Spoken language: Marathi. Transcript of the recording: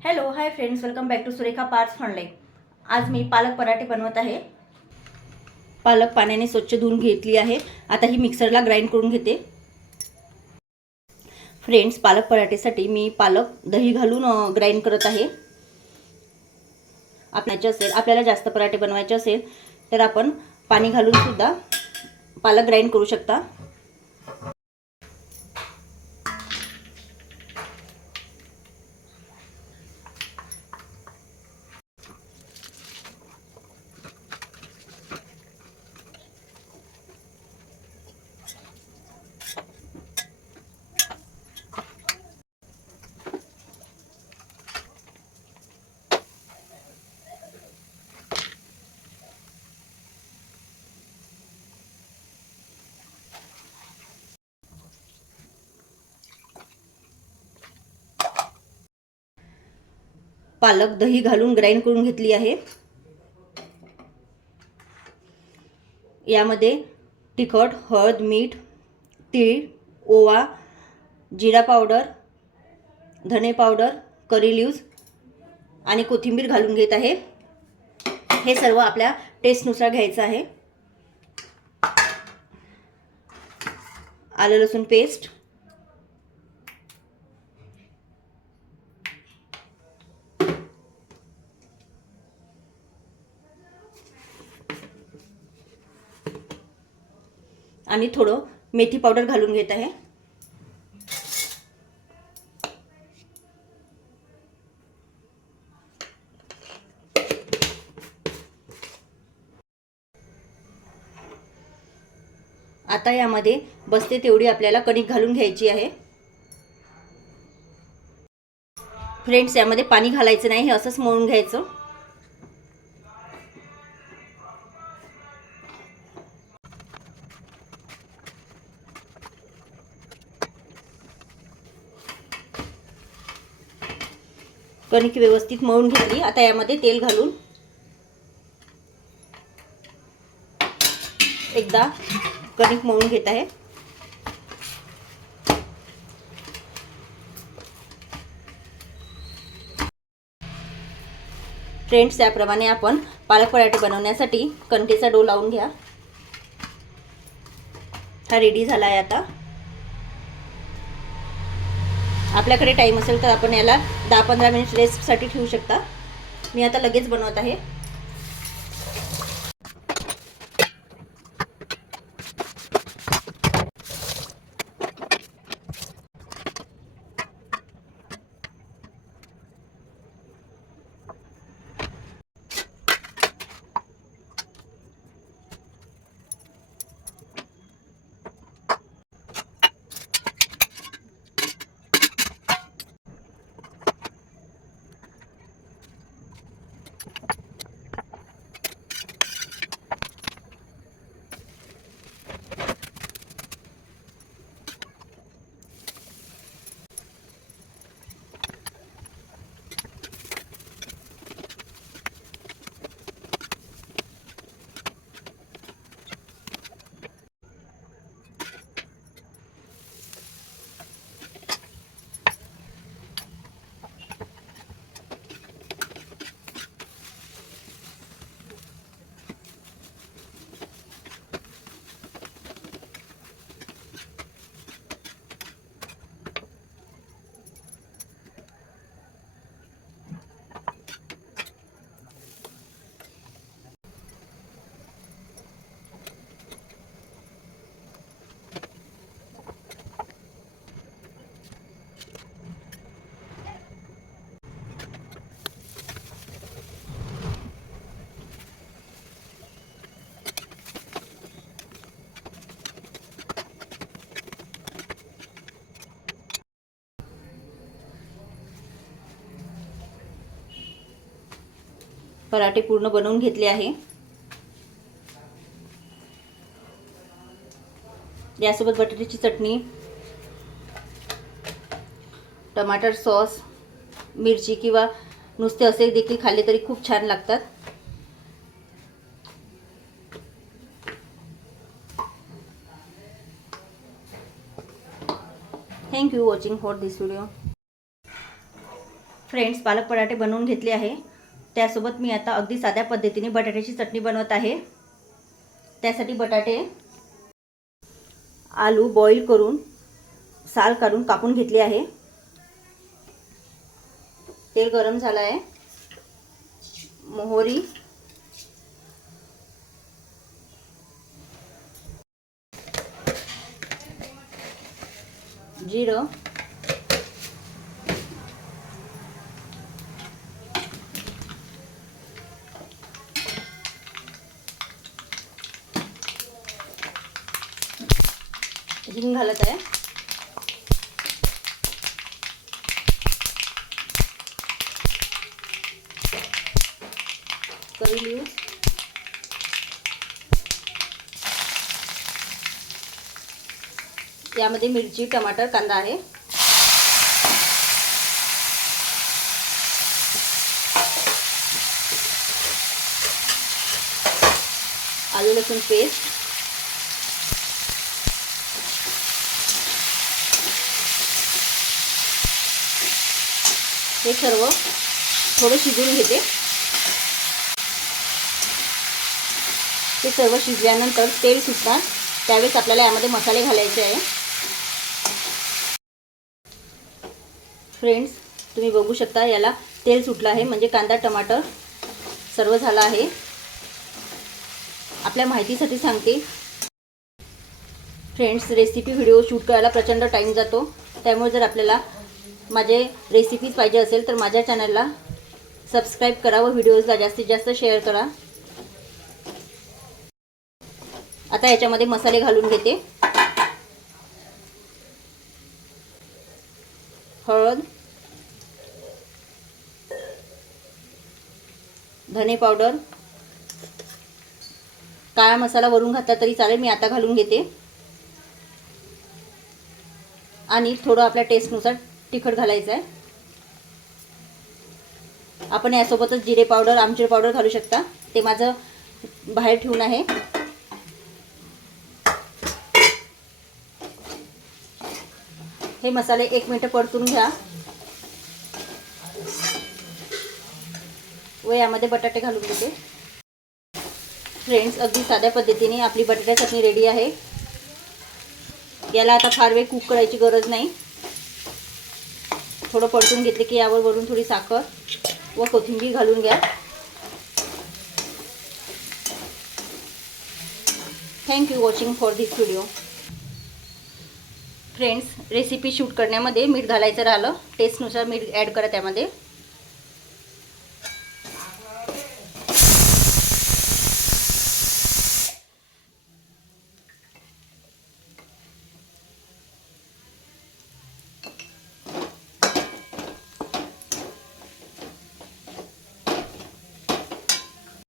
Hello hi friends welcome back to Surekha parts online आज मी पालक पराठे बनवत आहे. पालक पाण्याने स्वच्छ धुवून घेतली आहे. आता ही मिक्सरला ग्राइंड करून घेते. फ्रेंड्स पालक पराठेसाठी मी पालक दही घालून ग्राइंड करत आहे. आपल्याचे असेल आपल्याला जास्त पराठे बनवायचे असेल तर आपण पाणी घालून सुद्धा पालक ग्राइंड करू शकता. पालक दही घालून ग्राइंड करून घेतली आहे. यामध्ये तिखट हळद मीठ तीळ ओवा जिरा पावडर धने पावडर करी लिव्ज आणि कोथिंबीर घालून घेत आहे. हे सर्व आपल्या टेस्टनुसार घ्यायचं आहे. आलं लसूण पेस्ट आणि थोडं मेथी पावडर घालून घेत आहे. आता यामध्ये बसते तेवढी आपल्याला कणिक घालून घ्यायची आहे. फ्रेंड्स यामध्ये पाणी घालायचं नाही हे असंच मळून घ्यायचं. कणिक व्यवस्थित मळून घेतली. आता यामध्ये तेल घालून एकदा कणिक मळून घेत आहे. फ्रेंड्स त्याप्रमाणे आपण पालक पराठे बनवण्यासाठी कणकेचा डो लावून घ्या. हा रेडी झाला आहे आता. आपल्याकडे टाईम असेल तर आपण याला दहा पंधरा मिनिट रेस्टसाठी ठेवू शकता. मी आता लगेच बनवत आहे. पराठे पूर्ण बनवून घेतले आहे. यासोबत बटाट्याची चटणी टमाटर सॉस मिरची किंवा नुसते असे देखील खाल्ले तरी खूप छान लागतात. Thank you watching for this video friends पालक पराठे बनवून घेतले आहे. त्यासोबत मी आता अगदी साध्या पद्धतीने बटाट्याची चटणी बनवत आहे. त्यासाठी बटाटे आलू बॉईल करून साल काढून कापून घेतले आहे. तेल गरम झालं आहे. मोहरी जिरं हिंग घालत आहे. करी लिव्स यामध्ये मिरची टमाटर कांदा आहे. आलू लसूण पेस्ट हे सर्व थोडं शिजून घेते. ते सर्व शिजल्यानंतर तेल सुटणार. त्यावेळेस आपल्याला यामध्ये मसाले घालायचे आहे. फ्रेंड्स तुम्ही बघू शकता याला तेल सुटलं आहे. म्हणजे कांदा टमाटर सर्व झालं आहे. आपल्या माहितीसाठी सांगते. फ्रेंड्स रेसिपी व्हिडिओ शूट करायला प्रचंड टाईम जातो. त्यामुळे जर आपल्याला माझे रेसिपीज पाहिजे असेल तर माझ्या चॅनलला सबस्क्राईब करा व व्हिडिओजला जास्तीत जास्त शेअर करा. आता याच्यामध्ये मसाले घालून घेते. हळद धने पावडर काळा मसाला वरून घातला तरी चालेल मी आता घालून घेते. आणि थोडं आपल्या टेस्टनुसार तिखट घालायचं आहे आपण यासोबतच जिरे पावडर आमचूर पावडर घालू शकता. ते माझं बाहेर ठेवून आहे. हे मसाले एक मिनटं परतून घ्या. व यामध्ये बटाटे घालून घेते. फ्रेंड्स अगदी साध्या पद्धतीने आपली बटाटा चटणी रेडी आहे. याला आता फार वेळ कुक करायची गरज नाही. थोडं परतून घेतले की यावर वरून थोडी साखर व कोथिंबीर घालून घ्या. Thank you watching for this video friends recipe shoot करण्यामध्ये मीठ घालायचं राहिलं. टेस्टनुसार मीठ ॲड करा त्यामध्ये.